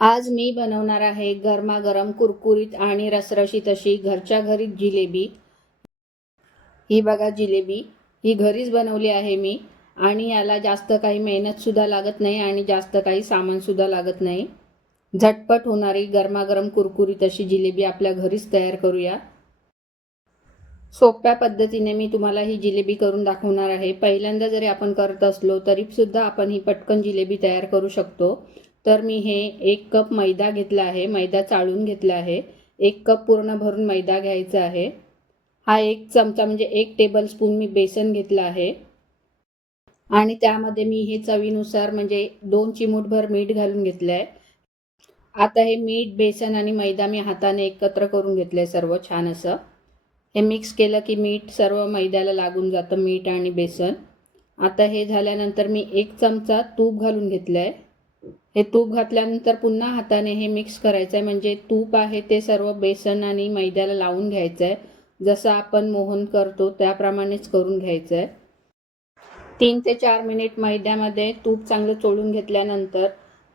आज मी बनवणार आहे गरमागरम कुरकुरीत आणि रसरशीत अशी घरच्या घरी जिलेबी. ही बघा जिलेबी. ही घरीच बनवली आहे मी. आणि याला जास्त काही मेहनतसुद्धा लागत नाही आणि जास्त काही सामानसुद्धा लागत नाही. झटपट होणारी गरमागरम कुरकुरीत अशी जिलेबी आपल्या घरीच तयार करूया. सोप्या पद्धतीने मी तुम्हाला ही जिलेबी करून दाखवणार आहे. पहिल्यांदा जरी आपण करत असलो तरीसुद्धा आपण ही पटकन जिलेबी तयार करू शकतो. तर मी हे एक कप मैदा घेतला आहे. मैदा चाळून घेतला आहे. एक कप पूर्ण भरून मैदा घ्यायचा आहे. हा एक चमचा म्हणजे एक टेबलस्पून मी बेसन घेतलं आहे. आणि त्यामध्ये मी हे चवीनुसार म्हणजे दोन चिमूटभर मीठ घालून घेतलं आहे आता हे मीठ बेसन आणि मैदा मी हाताने एकत्र करून घेतलं आहे सर्व छान असं. हे मिक्स केलं की मीठ सर्व मैद्याला लागून जातं मीठ आणि बेसन. आता हे झाल्यानंतर मी एक चमचा तूप घालून घेतलं आहे हे तूप घातल्यानंतर पुन्हा हाताने हे मिक्स करायचं आहे म्हणजे तूप आहे ते सर्व बेसन आणि मैद्याला लावून घ्यायचं आहे जसं आपण मोहन करतो त्याप्रमाणेच करून घ्यायचं आहे तीन ते चार मिनिट मैद्यामध्ये तूप चांगलं चोळून घेतल्यानंतर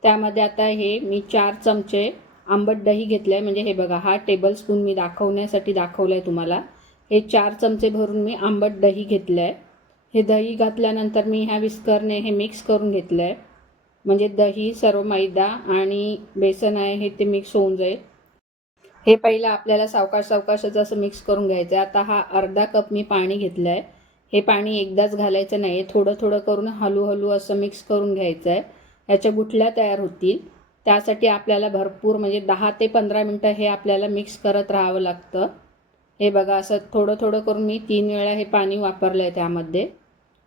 त्यामध्ये आता हे मी चार चमचे आंबट दही घेतलं आहे म्हणजे हे बघा हा टेबलस्पून मी दाखवण्यासाठी दाखवलं आहे तुम्हाला. हे चार चमचे भरून मी आंबट दही घेतलं आहे हे दही घातल्यानंतर मी ह्या विस्करने हे मिक्स करून घेतलं आहे म्हणजे दही सर्व मैदा आणि बेसन आहे हे ते मिक्स होऊन जाईल. हे पहिलं आपल्याला सावकाश सावकाशच असं मिक्स करून घ्यायचं आहे आता हा अर्धा कप मी पाणी घेतलं आहे हे पाणी एकदाच घालायचं नाही आहे थोडं थोडं करून हळूहळू असं मिक्स करून घ्यायचं आहे ह्याच्या गुठल्या तयार होतील. त्यासाठी आपल्याला भरपूर म्हणजे दहा ते पंधरा मिनटं हे आपल्याला मिक्स करत राहावं लागतं. हे बघा असं थोडं थोडं करून मी तीन वेळा हे पाणी वापरलं आहे त्यामध्ये.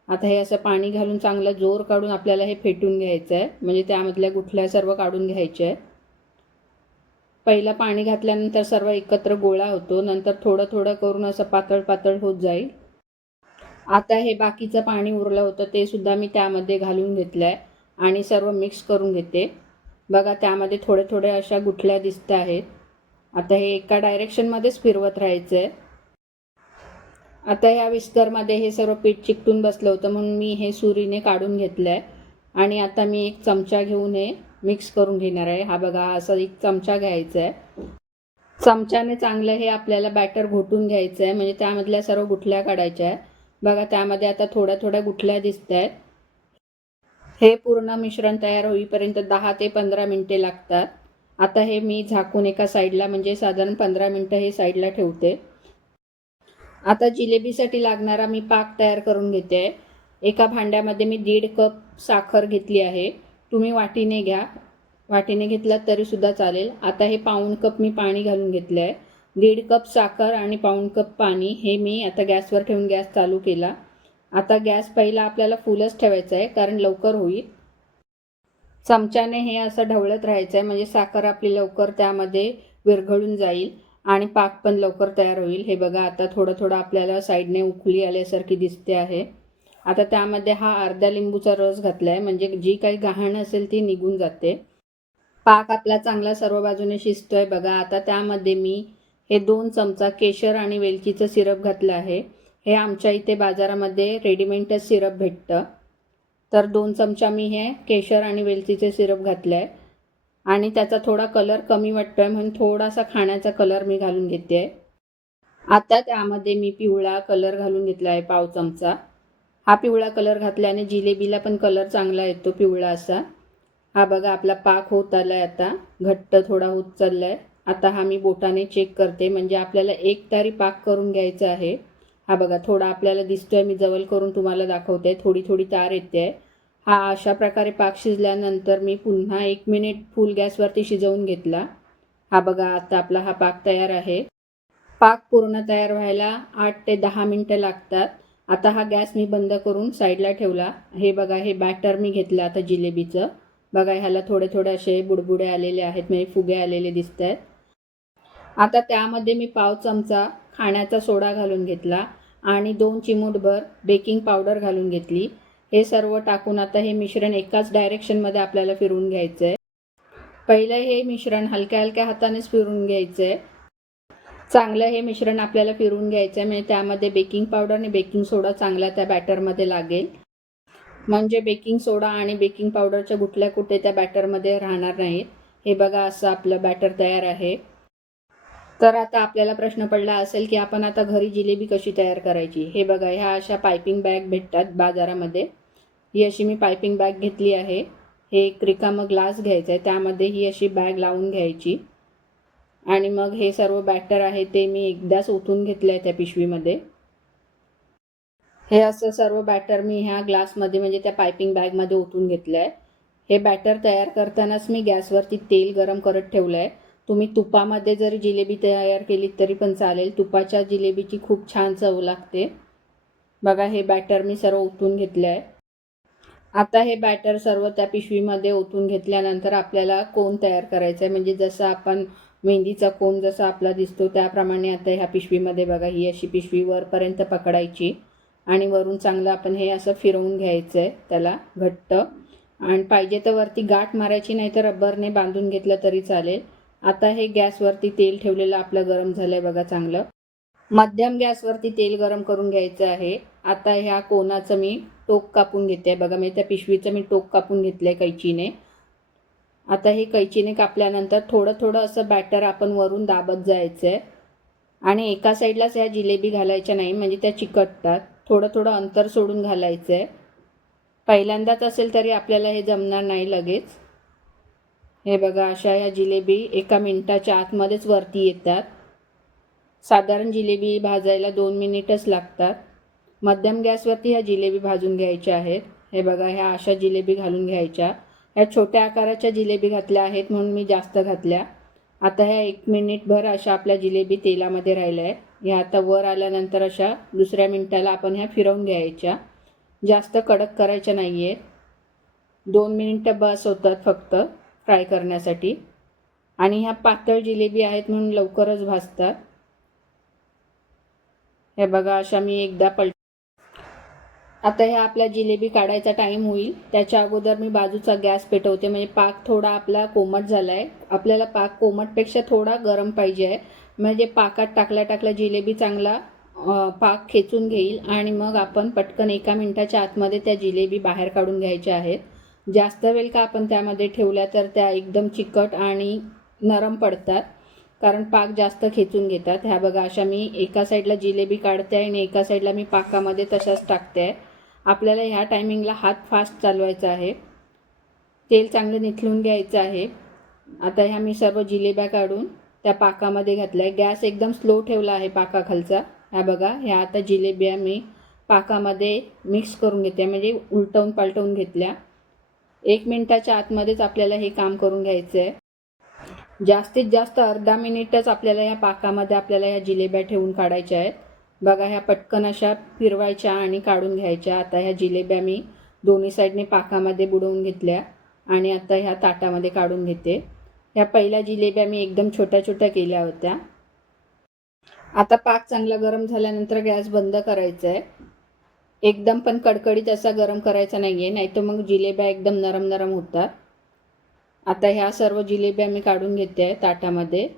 आता हे असं पाणी घालून चांगलं जोर काढून आपल्याला हे फेटून घ्यायचं आहे. म्हणजे त्यामधल्या गुठल्या सर्व काढून घ्यायच्या आहे पहिलं पाणी घातल्यानंतर सर्व एकत्र गोळा होतो. नंतर थोडं थोडं करून असं पातळ पातळ होत जाईल. आता हे बाकीचं पाणी उरलं होतं ते सुद्धा मी त्यामध्ये घालून घेतलं आहे आणि सर्व मिक्स करून घेते. बघा त्यामध्ये थोडे थोडे अशा गुठल्या दिसत आहेत. आता हे एका डायरेक्शनमध्येच फिरवत राहायचं आहे. आता ह्या विस्करमध्ये हे सर्व पीठ चिकटून बसलं होतं म्हणून मी हे सुरीने काढून घेतलं आहे आणि आता मी एक चमचा घेऊन हे मिक्स करून घेणार आहे. हा बघा असा एक चमचा घ्यायचा आहे चमच्याने चांगलं हे आपल्याला बॅटर घोटून घ्यायचं आहे म्हणजे त्यामधल्या सर्व गुठल्या काढायच्या आहे. बघा त्यामध्ये आता थोड्या थोड्या गुठल्या दिसत आहेत हे पूर्ण मिश्रण तयार होईपर्यंत दहा ते पंधरा मिनटे लागतात. आता हे मी झाकून एका साईडला म्हणजे साधारण पंधरा मिनटं हे साईडला ठेवते. आता जिलेबीसाठी लागणारा मी पाक तयार करून घेते. आहे एका भांड्यामध्ये मी दीड कप साखर घेतली आहे. तुम्ही वाटीने घ्या. वाटीने घेतलात तरीसुद्धा चालेल. आता हे पाऊण कप मी पाणी घालून घेतलं आहे दीड कप साखर आणि पाऊण कप पाणी हे मी आता गॅसवर ठेवून गॅस चालू केला. आता गॅस पहिला आपल्याला फुलच ठेवायचा आहे कारण लवकर होईल. चमच्याने हे असं ढवळत राहायचं आहे म्हणजे साखर आपली लवकर त्यामध्ये विरघळून जाईल. आणि पाक पण लवकर तयार होईल. हे बघा आता थोडं थोडं आपल्याला साईडने उखली आल्यासारखी दिसते आहे. आता त्यामध्ये हा अर्ध्या लिंबूचा रस घातला आहे म्हणजे जी काही गहाण असेल ती निघून जाते. पाक आपला चांगला सर्व बाजूने शिजतो आहे बघा. आता त्यामध्ये मी हे दोन चमचा केशर आणि वेलचीचं सिरप घातलं आहे. हे आमच्या इथे बाजारामध्ये रेडीमेडच सिरप भेटतं. तर दोन चमचा मी हे केशर आणि वेलचीचे सिरप घातलं आहे आणि त्याचा थोडा कलर कमी वाटतो आहे म्हणून थोडासा खाण्याचा कलर मी घालून घेते. आहे आता त्यामध्ये मी पिवळा कलर घालून घेतला आहे पाव चमचा. हा पिवळा कलर घातल्याने जिलेबीला पण कलर चांगला येतो पिवळा असा. हा बघा आपला पाक होत आला आहे आता. घट्ट थोडा होत चालला आहे आता हा मी बोटाने चेक करते. म्हणजे आपल्याला एक तारी पाक करून घ्यायचा आहे. हा बघा थोडा आपल्याला दिसतोय. मी जवळ करून तुम्हाला दाखवते. थोडी थोडी तार येते. आहे हा अशा प्रकारे पाक शिजल्यानंतर मी पुन्हा एक मिनिट फुल गॅसवरती शिजवून घेतला. हा बघा आता आपला हा पाक तयार आहे. पाक पूर्ण तयार व्हायला आठ ते दहा मिनटं लागतात. आता हा गॅस मी बंद करून साईडला ठेवला. हे बघा हे बॅटर मी घेतलं आता जिलेबीचं. बघा ह्याला थोडे थोडे असे बुडबुडे आलेले आहेत म्हणजे फुगे आलेले दिसत आहेत आता त्यामध्ये मी पाव चमचा खाण्याचा सोडा घालून घेतला आणि दोन चिमूटभर बेकिंग पावडर घालून घेतली. हे सर्व टाकून आता हे मिश्रण एकाच डायरेक्शनमध्ये आपल्याला फिरवून घ्यायचं आहे पहिलं हे मिश्रण हलक्या हलक्या हातानेच फिरवून घ्यायचं आहे चांगलं हे मिश्रण आपल्याला फिरवून घ्यायचं आहे म्हणजे त्यामध्ये बेकिंग पावडर आणि बेकिंग सोडा चांगला त्या बॅटरमध्ये लागेल. म्हणजे बेकिंग सोडा आणि बेकिंग पावडरच्या गुठल्या कुठे त्या बॅटरमध्ये राहणार नाहीत. हे बघा असं आपलं बॅटर तयार आहे. तर आता आपल्याला प्रश्न पडला असेल की आपण आता घरी जिलेबी कशी तयार करायची? हे बघा ह्या अशा पायपिंग बॅग भेटतात बाजारामध्ये. ही अशी मी पायपिंग बॅग घेतली आहे. हे एक रिकामं ग्लास घ्यायचं आहे त्यामध्ये ही अशी बॅग लावून घ्यायची. आणि मग हे सर्व बॅटर आहे ते मी एकदाच ओतून घेतलं आहे त्या पिशवीमध्ये. हे असं सर्व बॅटर मी ह्या ग्लासमध्ये म्हणजे त्या पायपिंग बॅगमध्ये ओतून घेतलं आहे हे बॅटर तयार करतानाच मी गॅसवरती तेल गरम करत ठेवलं आहे तुम्ही तुपामध्ये जरी जिलेबी तयार केली तरी पण चालेल. तुपाच्या जिलेबीची खूप छान चव लागते. बघा हे बॅटर मी सर्व ओतून घेतलं आहे आता हे बॅटर सर्व त्या पिशवीमध्ये ओतून घेतल्यानंतर आपल्याला कोण तयार करायचं आहे म्हणजे जसं आपण मेहंदीचा कोण जसा आपला दिसतो त्याप्रमाणे आता ह्या पिशवीमध्ये बघा ही अशी पिशवी वरपर्यंत पकडायची आणि वरून चांगलं आपण हे असं फिरवून घ्यायचं आहे त्याला घट्ट. आणि पाहिजे तर वरती गाठ मारायची नाही तर रबरने बांधून घेतलं तरी चालेल. आता हे गॅसवरती तेल ठेवलेलं आपलं गरम झालं आहे बघा चांगलं. मध्यम गॅसवरती तेल गरम करून घ्यायचं आहे. आता ह्या कोणाचं मी टोक कापून घेते. बघा मी त्या पिशवीचं मी टोक कापून घेतलं आहे कैचीने. आता हे कैचीने कापल्यानंतर थोडं थोडं असं बॅटर आपण वरून दाबत जायचं आहे आणि एका साईडलाच ह्या जिलेबी घालायच्या नाही म्हणजे त्या चिकटतात. थोडं थोडं अंतर सोडून घालायचं आहे पहिल्यांदाच असेल तरी आपल्याला हे जमणार नाही लगेच. हे बघा अशा ह्या जिलेबी एका मिनटाच्या आतमध्येच वरती येतात. साधारण जिलेबी भाजायला दोन मिनिटच लागतात. मध्यम गॅसवरती ह्या जिलेबी भाजून घ्यायच्या आहेत. हे बघा ह्या अशा जिलेबी घालून घ्यायच्या. ह्या छोट्या आकाराच्या जिलेबी घातल्या आहेत म्हणून मी जास्त घातल्या. आता ह्या एक मिनिटभर अशा आपल्या जिलेबी तेलामध्ये राहिल्या आहेत. ह्या आता वर आल्यानंतर अशा दुसऱ्या मिनिटाला आपण ह्या फिरवून घ्यायच्या. जास्त कडक करायच्या नाही आहेत दोन मिनिटं बस होतात फक्त फ्राय करण्यासाठी. आणि ह्या पातळ जिलेबी आहेत म्हणून लवकरच भाजतात. हे बघा अशा मी एकदा पल आता ह्या आपल्या जिलेबी काढायचा टाईम होईल. त्याच्या अगोदर मी बाजूचा गॅस पेटवते. म्हणजे पाक थोडा आपला कोमट झाला आहे आपल्याला पाक कोमटपेक्षा थोडा गरम पाहिजे आहे. म्हणजे पाकात टाकल्या टाकल्या जिलेबी चांगला पाक खेचून घेईल. आणि मग आपण पटकन एका मिनटाच्या आतमध्ये त्या जिलेबी बाहेर काढून घ्यायच्या आहेत. जास्त वेळ का आपण त्यामध्ये ठेवल्या तर त्या एकदम चिकट आणि नरम पडतात. कारण पाक जास्त खेचून घेतात. ह्या बघा अशा मी एका साईडला जिलेबी काढते आहे आणि एका साईडला मी पाकामध्ये तशाच टाकते. आहे आपल्याला ह्या टायमिंगला हात फास्ट चालवायचा आहे. तेल चांगलं निथळून घ्यायचं आहे. आता ह्या मी सर्व जिलेब्या काढून त्या पाकामध्ये घातल्या आहे. गॅस एकदम स्लो ठेवला आहे पाकाखालचा. ह्या बघा ह्या आता जिलेब्या मी पाकामध्ये मिक्स करून घेते म्हणजे उलटवून पालटवून घेतल्या. एक मिनटाच्या आतमध्येच आपल्याला हे काम करून घ्यायचं आहे. जास्तीत जास्त अर्धा मिनिटच आपल्याला ह्या पाकामध्ये आपल्याला ह्या जिलेब्या ठेवून काढायच्या आहेत. बघा ह्या पटकन अशा फिरवायच्या आणि काढून घ्यायच्या. आता ह्या जिलेब्या मी दोन्ही साईडने पाकामध्ये बुडवून घेतल्या आणि आता ह्या ताटामध्ये काढून घेते. ह्या पहिल्या जिलेब्या मी एकदम छोट्या छोट्या केल्या होत्या. आता पाक चांगला गरम झाल्यानंतर गॅस बंद करायचा आहे एकदम पण कडकडीत असा गरम करायचा नाही आहे नाहीतर मग जिलेब्या एकदम नरम नरम होतात. आता ह्या सर्व जिलेब्या मी काढून घेते आहे ताटामध्ये.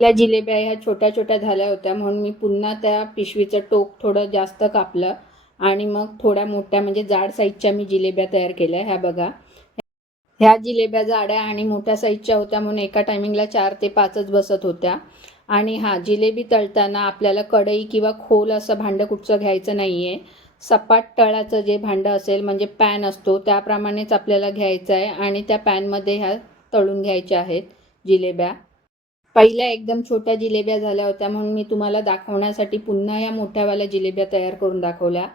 या जिलेब्या ह्या छोट्या छोट्या झाल्या होत्या. म्हणून मी पुन्हा त्या पिशवीचं टोक थोडं जास्त कापलं. आणि मग थोड्या मोठ्या म्हणजे जाड साईजच्या मी जिलेब्या तयार केल्या. ह्या बघा. ह्या जिलेब्या जाड्या आणि मोठ्या साईजच्या होत्या म्हणून एका टायमिंगला चार ते पाचच बसत होत्या. आणि हा जिलेबी तळताना आपल्याला कढई किंवा खोल असं भांडं कुठचं घ्यायचं नाही आहे सपाट तळाचं जे भांडं असेल म्हणजे पॅन असतो त्याप्रमाणेच आपल्याला घ्यायचं आहे आणि त्या पॅनमध्ये ह्या तळून घ्यायच्या आहेत जिलेब्या. पहिल्या एकदम छोट्या जिलेब्या झाल्या होत्या म्हणून मी तुम्हाला दाखवण्यासाठी पुन्हा या मोठ्यावाल्या जिलेब्या तयार करून दाखवल्या.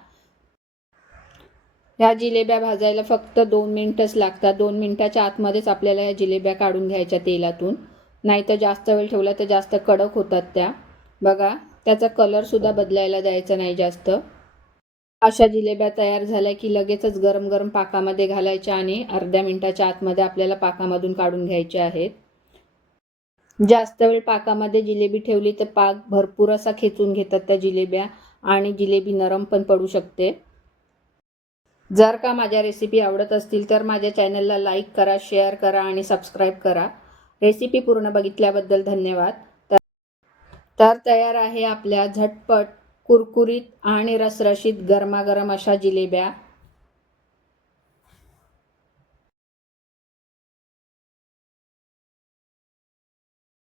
ह्या जिलेब्या भाजायला फक्त दोन मिनटंच लागतात. दोन मिनटाच्या आतमध्येच आपल्याला ह्या जिलेब्या काढून घ्यायच्या तेलातून. नाही तर जास्त वेळ ठेवला तर जास्त कडक होतात त्या. बघा त्याचा कलरसुद्धा बदलायला द्यायचा नाही जास्त. अशा जिलेब्या तयार झाल्या की लगेचच गरम गरम पाकामध्ये घालायच्या आणि अर्ध्या मिनटाच्या आतमध्ये आपल्याला पाकामधून काढून घ्यायच्या आहेत. जास्त वेळ पाकामध्ये जिलेबी ठेवली तर पाक भरपूर असा खेचून घेतात त्या जिलेब्या आणि जिलेबी नरम पण पडू शकते. जर का माझ्या रेसिपी आवडत असतील तर माझ्या चॅनलला लाईक करा शेअर करा आणि सबस्क्राईब करा. रेसिपी पूर्ण बघितल्याबद्दल धन्यवाद. तर तर तयार आहे आपल्या झटपट कुरकुरीत आणि रसरशीत गरमागरम अशा जिलेब्या.